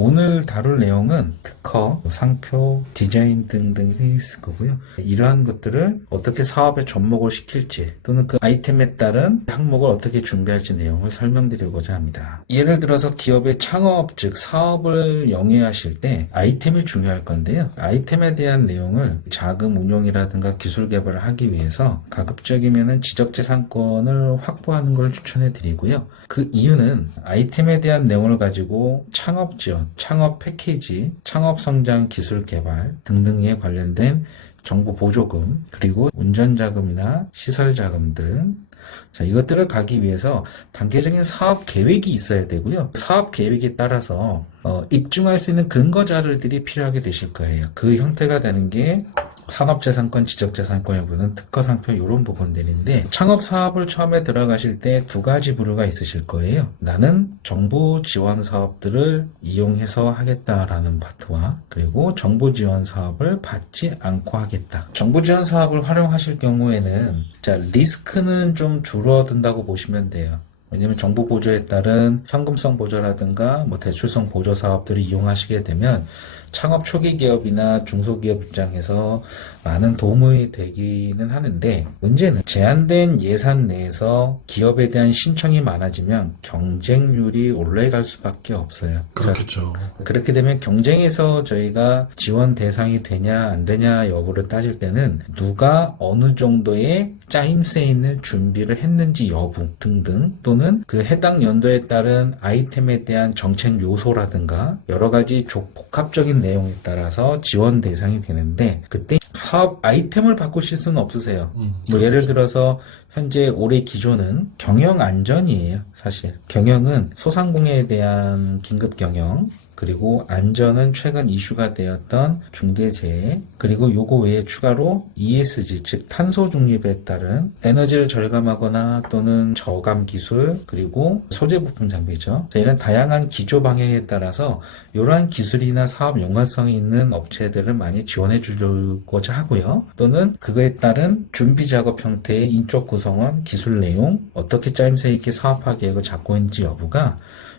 오늘 다룰 내용은 특허, 상표, 디자인 등등이 있을 거고요. 이러한 것들을 어떻게 사업에 접목을 시킬지 또는 그 아이템에 따른 항목을 어떻게 준비할지 내용을 설명드리고자 합니다. 예를 들어서 기업의 창업, 즉 사업을 영위하실 때 아이템이 중요할 건데요. 아이템에 대한 내용을 자금 운용이라든가 기술 개발을 하기 위해서 가급적이면 지적재산권을 확보하는 걸 추천해 드리고요. 그 이유는 아이템에 대한 내용을 가지고 창업 지원, 창업 패키지, 창업 성장 기술 개발 등등에 관련된 정부 보조금, 그리고 운전자금이나 시설자금 등 이것들을 가기 위해서 단계적인 사업 계획이 있어야 되고요. 사업 계획에 따라서 입증할 수 있는 근거 자료들이 필요하게 되실 거예요. 그 형태가 되는 게 산업재산권, 지적재산권을 부르는 특허상표 이런 부분들인데, 창업 사업을 처음에 들어가실 때 두 가지 부류가 있으실 거예요. 나는 정부 지원 사업들을 이용해서 하겠다라는 파트와, 그리고 정부 지원 사업을 받지 않고 하겠다. 정부 지원 사업을 활용하실 경우에는 리스크는 좀 줄어든다고 보시면 돼요. 왜냐면 정부 보조에 따른 현금성 보조라든가 대출성 보조 사업들을 이용하시게 되면 창업 초기 기업이나 중소기업 입장에서 많은 도움이 되기는 하는데, 문제는 제한된 예산 내에서 기업에 대한 신청이 많아지면 경쟁률이 올라갈 수밖에 없어요. 그렇겠죠. 그렇게 되면 경쟁에서 저희가 지원 대상이 되냐 안 되냐 여부를 따질 때는 누가 어느 정도의 짜임새 있는 준비를 했는지 여부 등등, 또는 그 해당 연도에 따른 아이템에 대한 정책 요소라든가 여러 가지 복합적인 내용에 따라서 지원 대상이 되는데, 그때 사업 아이템을 바꾸실 수는 없으세요. 예를 들어서 현재 올해 기조는 경영 안전이에요. 사실 경영은 소상공인에 대한 긴급 경영, 그리고 안전은 최근 이슈가 되었던 중대재해, 그리고 요거 외에 추가로 ESG, 즉 탄소 중립에 따른 에너지를 절감하거나 또는 저감 기술, 그리고 소재 부품 장비죠. 이런 다양한 기조 방향에 따라서 이러한 기술이나 사업 연관성이 있는 업체들을 많이 지원해 주려고자 하고요. 또는 그거에 따른 준비 작업 형태의 인적 구성원, 기술 내용, 어떻게 짜임새 있게 사업화 계획을 잡고 있는지 여부가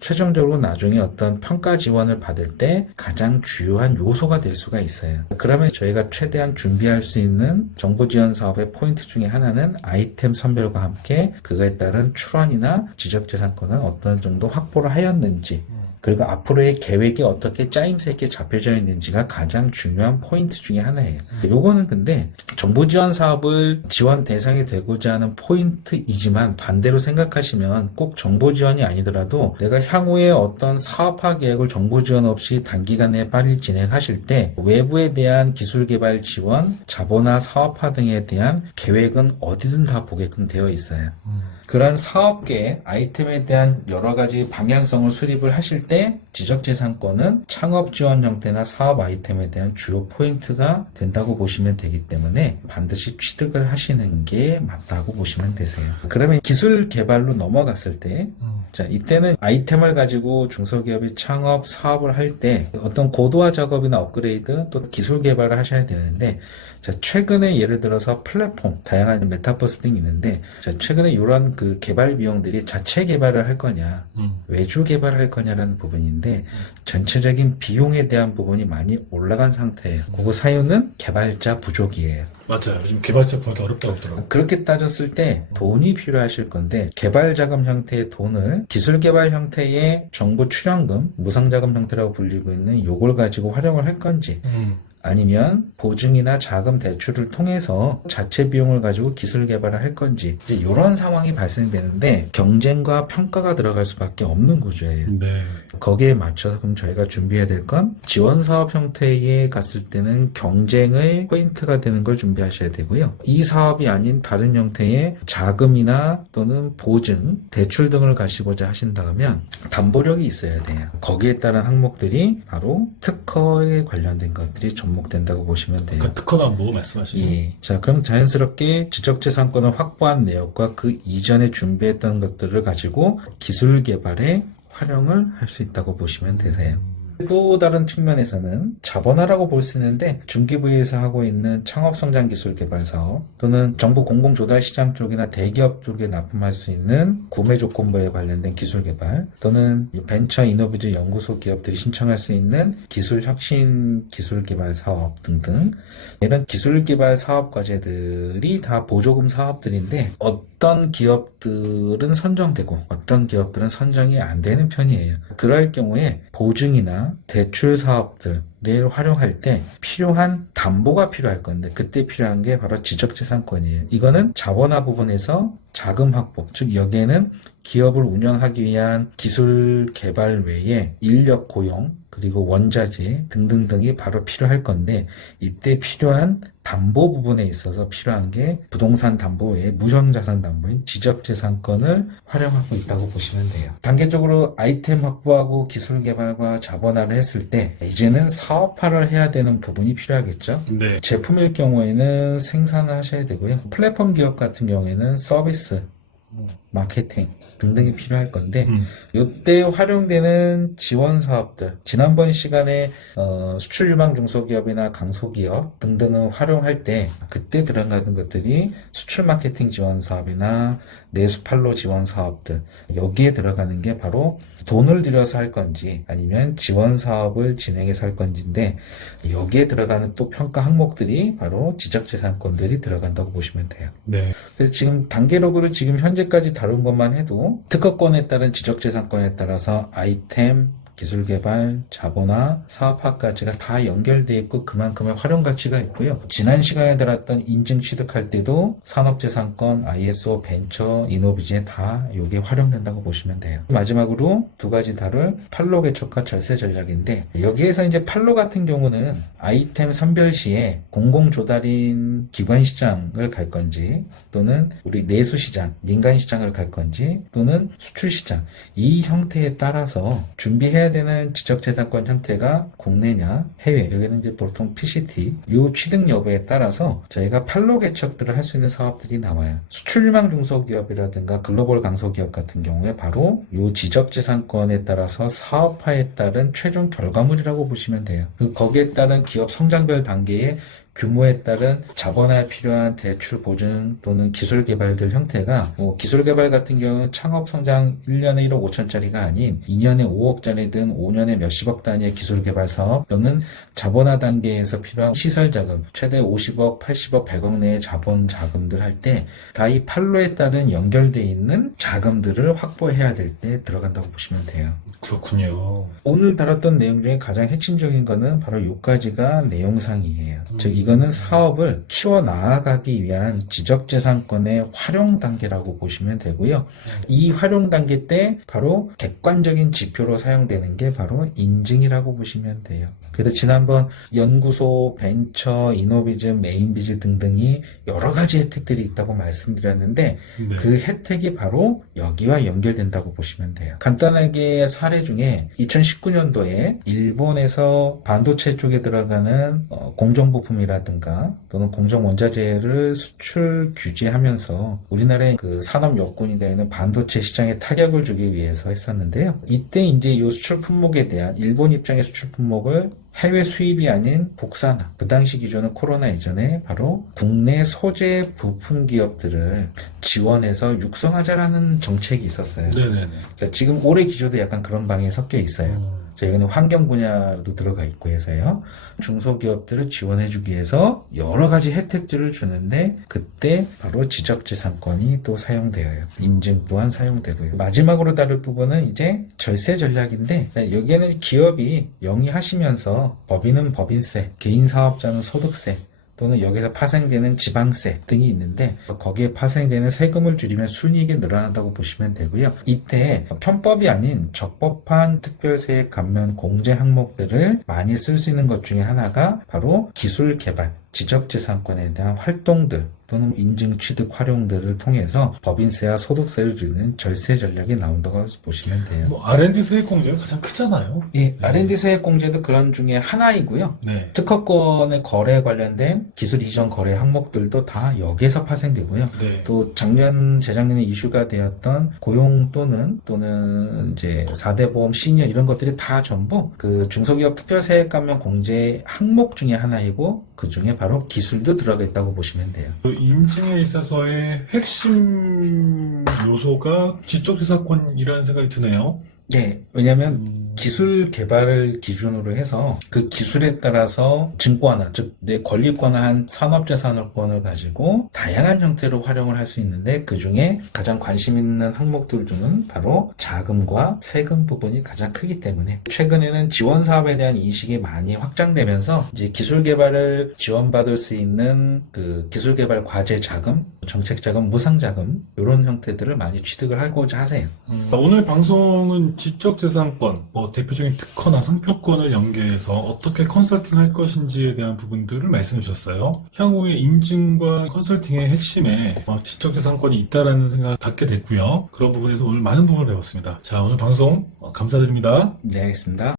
최종적으로 나중에 어떤 평가 지원을 받을 때 가장 주요한 요소가 될 수가 있어요. 그러면 저희가 최대한 준비할 수 있는 정부 지원 사업의 포인트 중에 하나는 아이템 선별과 함께 그거에 따른 출원이나 지적재산권을 어떤 정도 확보를 하였는지, 그리고 앞으로의 계획이 어떻게 짜임새 있게 잡혀져 있는지가 가장 중요한 포인트 중에 하나예요. 요거는 근데 정부 지원 사업을 지원 대상이 되고자 하는 포인트이지만, 반대로 생각하시면 꼭 정부 지원이 아니더라도 내가 향후에 어떤 사업화 계획을 정부 지원 없이 단기간에 빨리 진행하실 때 외부에 대한 기술 개발 지원, 자본화 사업화 등에 대한 계획은 어디든 다 보게끔 되어 있어요. 그런 사업계획, 아이템에 대한 여러 가지 방향성을 수립을 하실 때 지적재산권은 창업 지원 형태나 사업 아이템에 대한 주요 포인트가 된다고 보시면 되기 때문에 반드시 취득을 하시는 게 맞다고 보시면 되세요. 그러면 기술 개발로 넘어갔을 때, 이때는 아이템을 가지고 중소기업이 창업 사업을 할 때 어떤 고도화 작업이나 업그레이드 또 기술 개발을 하셔야 되는데, 최근에 예를 들어서 플랫폼, 다양한 메타버스 등이 있는데, 최근에 이런 그 개발 비용들이 자체 개발을 할 거냐, 외주 개발을 할 거냐라는 부분인데, 전체적인 비용에 대한 부분이 많이 올라간 상태예요. 그거 사유는 개발자 부족이에요. 맞아요. 요즘 개발자 구하기 어렵다고 하더라고요. 그렇게 따졌을 때 돈이 필요하실 건데, 개발 자금 형태의 돈을 기술 개발 형태의 정부 출연금, 무상자금 형태라고 불리고 있는 요걸 가지고 활용을 할 건지, 아니면 보증이나 자금 대출을 통해서 자체 비용을 가지고 기술 개발을 할 건지, 이제 이런 상황이 발생되는데 경쟁과 평가가 들어갈 수밖에 없는 구조예요. 네. 거기에 맞춰서 그럼 저희가 준비해야 될 건 지원 사업 형태에 갔을 때는 경쟁의 포인트가 되는 걸 준비하셔야 되고요. 이 사업이 아닌 다른 형태의 자금이나 또는 보증, 대출 등을 가시고자 하신다면 담보력이 있어야 돼요. 거기에 따른 항목들이 바로 특허에 관련된 것들이 접목된다고 보시면 돼요. 그 특허는 뭐 말씀하시는? 예. 그럼 자연스럽게 지적재산권을 확보한 내역과 그 이전에 준비했던 것들을 가지고 기술 개발에 활용을 할 수 있다고 보시면 되세요. 또 다른 측면에서는 자본화라고 볼 수 있는데 중기부에서 하고 있는 창업성장기술개발사업 또는 정부 공공조달시장 쪽이나 대기업 쪽에 납품할 수 있는 구매 조건부에 관련된 기술개발 또는 벤처 이노비즈 연구소 기업들이 신청할 수 있는 기술혁신 기술개발 사업 등등 이런 기술개발 사업 과제들이 다 보조금 사업들인데 어떤 기업들은 선정되고 어떤 기업들은 선정이 안 되는 편이에요. 그럴 경우에 보증이나 대출 사업들을 활용할 때 필요한 담보가 필요할 건데 그때 필요한 게 바로 지적재산권이에요. 이거는 자본화 부분에서 자금 확보, 즉 여기에는 기업을 운영하기 위한 기술 개발 외에 인력 고용 그리고 원자재 등등등이 바로 필요할 건데 이때 필요한 담보 부분에 있어서 필요한 게 부동산 담보 외에 무형자산 담보인 지적재산권을 활용하고 있다고 보시면 돼요. 단계적으로 아이템 확보하고 기술 개발과 자본화를 했을 때 이제는 사업화를 해야 되는 부분이 필요하겠죠. 네. 제품일 경우에는 생산을 하셔야 되고요. 플랫폼 기업 같은 경우에는 서비스, 마케팅 등등이 필요할 건데 이때 활용되는 지원 사업들 지난번 시간에 수출 유망 중소기업이나 강소기업 등등을 활용할 때 그때 들어가는 것들이 수출 마케팅 지원 사업이나 내수 판로 지원 사업들 여기에 들어가는 게 바로 돈을 들여서 할 건지 아니면 지원 사업을 진행해서 할 건지인데 여기에 들어가는 또 평가 항목들이 바로 지적재산권들이 들어간다고 보시면 돼요. 네. 그래서 지금 단계적으로 지금 현재까지 다룬 것만 해도 특허권에 따른 지적재산권에 따라서 아이템, 기술개발, 자본화, 사업화까지가 다 연결되어 있고 그만큼의 활용 가치가 있고요. 지난 시간에 다뤘던 인증 취득할 때도 산업재산권, ISO, 벤처, 이노비즈에 다 이게 활용된다고 보시면 돼요. 마지막으로 두 가지 다룰 판로 개척과 절세 전략인데 여기에서 이제 판로 같은 경우는 아이템 선별 시에 공공조달인 기관시장을 갈 건지 또는 우리 내수시장, 민간시장을 갈 건지 또는 수출시장 이 형태에 따라서 준비해야 되는 지적재산권 형태가 국내냐 해외 여기는 이제 보통 PCT 요 취득 여부에 따라서 저희가 판로 개척들을 할 수 있는 사업들이 나와요. 수출 유망 중소기업이라든가 글로벌 강소기업 같은 경우에 바로 요 지적재산권에 따라서 사업화에 따른 최종 결과물이라고 보시면 돼요. 거기에 따른 기업 성장별 단계에 규모에 따른 자본화에 필요한 대출 보증 또는 기술 개발들 형태가 기술 개발 같은 경우는 창업 성장 1년에 1억 5천짜리가 아닌 2년에 5억짜리든 5년에 몇십억 단위의 기술 개발 사업 또는 자본화 단계에서 필요한 시설 자금 최대 50억, 80억, 100억 내의 자본 자금들 할 때 다 이 판로에 따른 연결되어 있는 자금들을 확보해야 될 때 들어간다고 보시면 돼요. 그렇군요. 오늘 다뤘던 내용 중에 가장 핵심적인 거는 바로 요 가지가 내용상이에요. 즉 이거는 사업을 키워 나아가기 위한 지적재산권의 활용 단계라고 보시면 되고요. 이 활용 단계 때 바로 객관적인 지표로 사용되는 게 바로 인증이라고 보시면 돼요. 그래서 지난번 연구소, 벤처, 이노비즈, 메인비즈 등등이 여러 가지 혜택들이 있다고 말씀드렸는데 네. 그 혜택이 바로 여기와 연결된다고 보시면 돼요. 간단하게 사례 중에 2019년도에 일본에서 반도체 쪽에 들어가는 공정부품이라든가 또는 공정원자재를 수출 규제하면서 우리나라의 그 산업 여건이 되는 반도체 시장에 타격을 주기 위해서 했었는데요. 이때 이제 이 수출 품목에 대한 일본 입장의 수출 품목을 해외 수입이 아닌 국산화. 그 당시 기준은 코로나 이전에 바로 국내 소재 부품 기업들을 지원해서 육성하자라는 정책이 있었어요. 네네네. 자, 지금 올해 기조도 약간 그런 방향이 섞여 있어요. 저희는 환경 분야도 들어가 있고 해서요. 중소기업들을 지원해주기 위해서 여러 가지 혜택들을 주는데 그때 바로 지적재산권이 또 사용되어요. 인증 또한 사용되고요. 마지막으로 다룰 부분은 이제 절세 전략인데 여기에는 기업이 영위하시면서 법인은 법인세, 개인 사업자는 소득세 또는 여기서 파생되는 지방세 등이 있는데 거기에 파생되는 세금을 줄이면 순이익이 늘어난다고 보시면 되고요. 이때 편법이 아닌 적법한 특별세액 감면 공제 항목들을 많이 쓸 수 있는 것 중에 하나가 바로 기술 개발, 지적재산권에 대한 활동들 또는 인증 취득 활용들을 통해서 법인세와 소득세를 줄이는 절세 전략이 나온다고 보시면 돼요. 뭐 R&D 세액공제가 가장 크잖아요. 예, R&D 세액공제도 그런 중에 하나이고요. 네. 특허권의 거래 관련된 기술 이전 거래 항목들도 다 여기에서 파생되고요. 네. 또 재작년에 이슈가 되었던 고용 또는 이제 4대 보험 시니어 이런 것들이 다 전부 그 중소기업 특별세액 감면 공제 항목 중에 하나이고 그 중에 바로 기술도 들어가 있다고 보시면 돼요. 그 인증에 있어서의 핵심 요소가 지적재산권이라는 생각이 드네요. 네, 왜냐하면 기술 개발을 기준으로 해서 그 기술에 따라서 증권화, 즉 내 권리권한 산업재산권을 가지고 다양한 형태로 활용을 할 수 있는데 그 중에 가장 관심 있는 항목들 중은 바로 자금과 세금 부분이 가장 크기 때문에 최근에는 지원 사업에 대한 인식이 많이 확장되면서 이제 기술 개발을 지원받을 수 있는 그 기술 개발 과제 자금, 정책 자금, 무상 자금 이런 형태들을 많이 취득을 하고자 하세요. 오늘 방송은 지적재산권, 대표적인 특허나 상표권을 연계해서 어떻게 컨설팅 할 것인지에 대한 부분들을 말씀해 주셨어요. 향후에 인증과 컨설팅의 핵심에 지적재산권이 있다라는 생각을 갖게 됐고요. 그런 부분에서 오늘 많은 부분을 배웠습니다. 자, 오늘 방송 감사드립니다. 네, 알겠습니다.